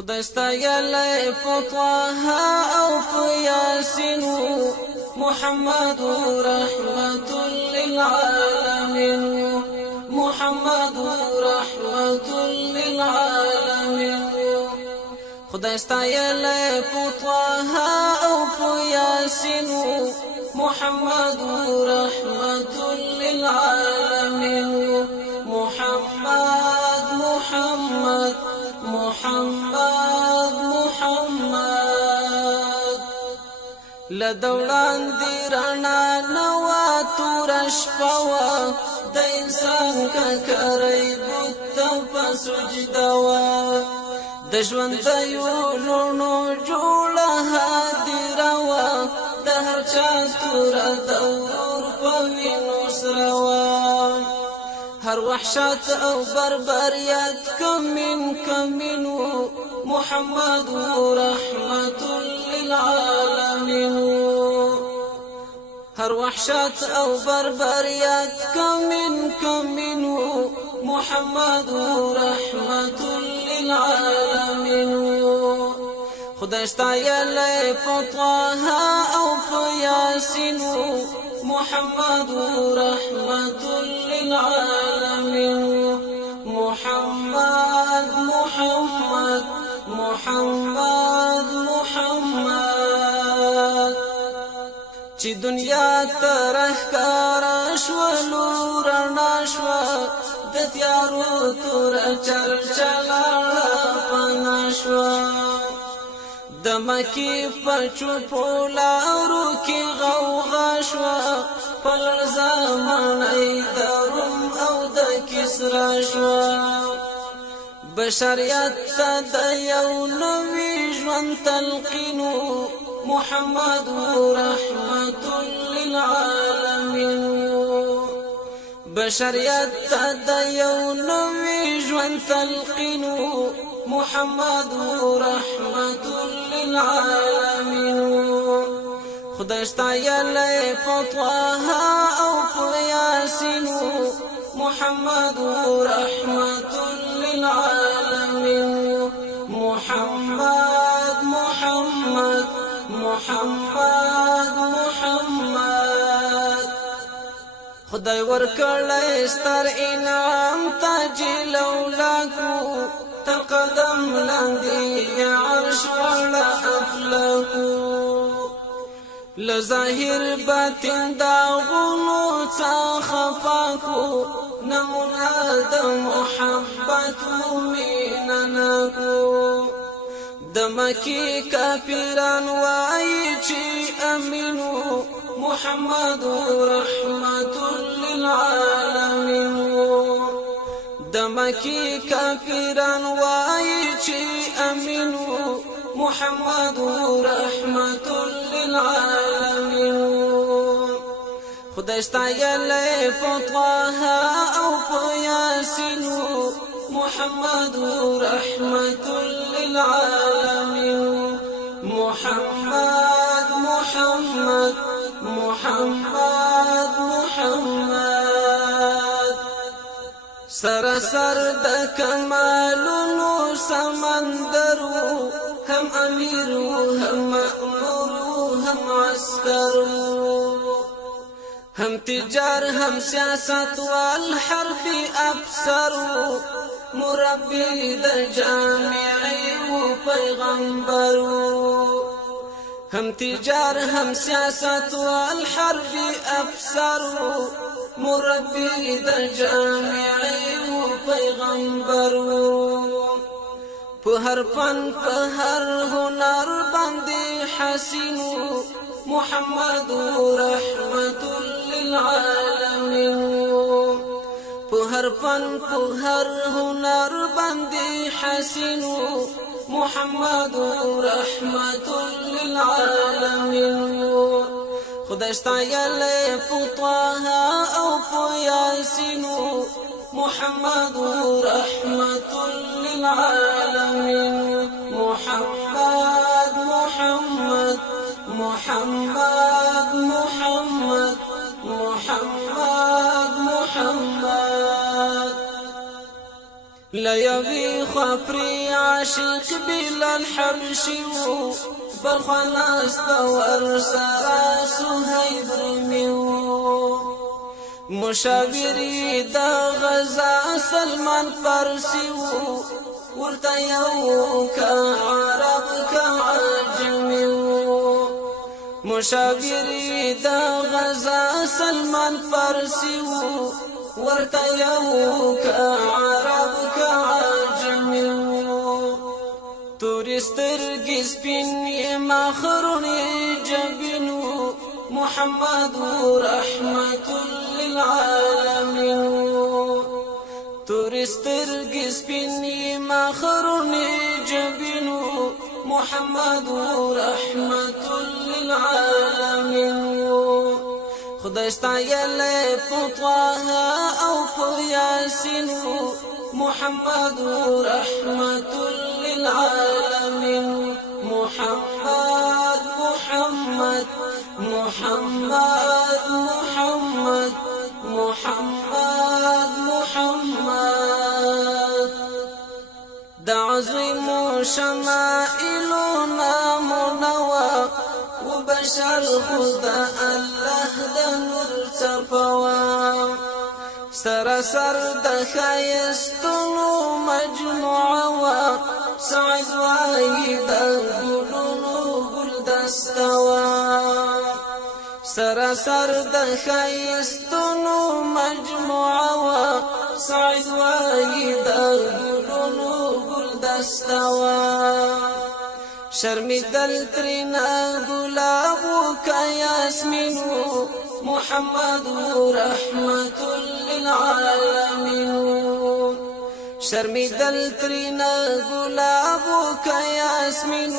خدای ستایلی په طه او په یاسین محمد رحمت للعالمین محمد رحمت للعالمین خدای ستایلی په طه او په یاسین محمد رحمت للعالمین محمد محمد محمد محمد لدولان دی رڼا نوا تور شپوا د انسان ککرې بوت په سجده وا د ژوند د یولونو جوړه هدیروا د هر چا تور دور په وینو سروا هر وحشت او بربریت کمین محمد رحمت للعالمین هر وحشت او بربریت کمین محمد رحمت للعالمین خدای ستایلی په طه او په یاسین محمد رحمت للعالمین محمد محمد محمد محمد چې دنیا ترخکار شولو رڼا شوه د تیارو تور چرچلاړه پنا شوه د مکی په چوپو لارو کې غوغا شوه په لړزه ماڼۍ د روم او د کسرا شوه بشریت ته د یو نوي ژوند تلقین محمد رحمت للعالمین بشریت ته د یو نوي ژوند تلقین محمد رحمت للعالمین خدای ستایلی په طه او په یاسین محمد رحمت للعالمین محمد محمد محمد محمد خدای ورکړی ستر انعام تاج لولاکو تر قدم لاندې عرش والا افلاکو لظاهر باطن داغونو څخه پاکو نمونه د محبت مینناکو د مکی کافران وایي چې امینو محمد رحمت للعالمین د مکی کافران وایي چې امینو محمد رحمت للعالمین خدای ستایلی په طه او په یاسین محمد رحمت للعالمین محمد محمد محمد محمد سراسر د کمالونو سمندرو هم امیر هم مأمور هم عسکر هم تجار هم سیاست والحرب افسر مربی د جامعی و پیغمبر هم تجار هم سیاست والحرب افسر مربی د جامعی و پیغمبر په هر فن په هر هنر باندې حسین محمد رحمت للعالمین په هر فن په هر هنر باندې حسین محمد رحمت للعالمین خدای ستایلی په طه او په یاسین محمد رحمت للعالمین محمد محمد محمد محمد محمد محمد لا يبي خفري عاشق بلال حبشي و بلخناس دور سرا سهيب رميو مشاوري دا غزا سلمان فارسي و ورتا يو كعرب كعجمي مشاوري دا غزا سلمان فارسي و ورتا يو كعرب كعجمي تورسترگی سپینی مخرونی جبینو محمد رحمت للعالمین تورسترگی سپینی مخرونی جبینو محمد رحمت للعالمین خدای ستایلی پطواها او پیاسینو محمد رحمت للعالمين محمد محمد محمد محمد محمد محمد دا عظيم شمائلنا منوى وبشر خدا الله دا نور صفوا سراسر د خایستونو مجموعه وا سعد وای د ګلونو ګلدسته وا سراسر د خایستونو مجموعه وا سعد وای د ګلونو ګلدسته وا شرمدل ترنا ګلابو کا یاسمینو محمد رحمت للعالمين شرمدل ترنا غلابو كياسمين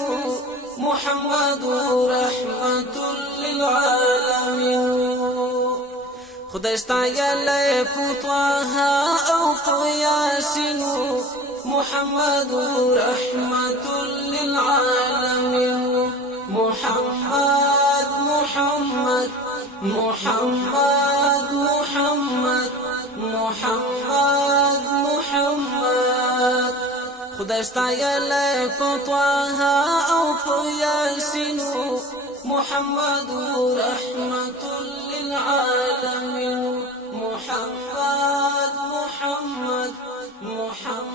محمد رحمت للعالمين خدای ستایلی پطواها او پیاسین محمد رحمت للعالمين محمد محمد محمد محمد محمد محمد خدای ستایلی پطواها او پیاسین محمد رحمت للعالمين محمد محمد محمد